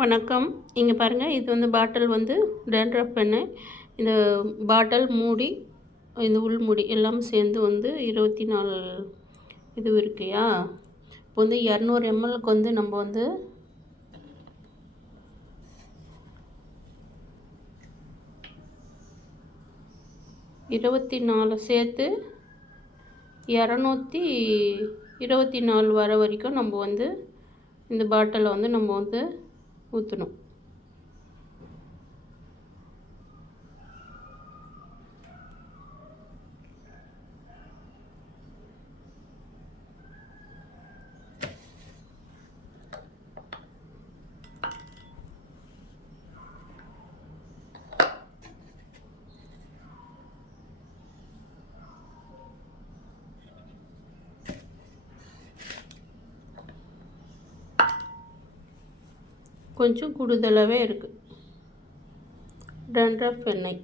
வணக்கம். இங்கே பாருங்கள், இது வந்து பாட்டில் வந்து டேண்ட்ரஃப் எண்ணெய். இந்த பாட்டில் மூடி, இந்த உள் மூடி எல்லாம் சேர்ந்து வந்து 24 இது இருக்குயா. இப்போ வந்து 200 ml வந்து நம்ம வந்து 24 சேர்த்து 224 வர வரைக்கும் நம்ம வந்து இந்த பாட்டிலை வந்து நம்ம வந்து ஊற்றணும். கொஞ்சம் கூடுதலாகவே இருக்குது டேண்ட்ரஃப் எண்ணெய்.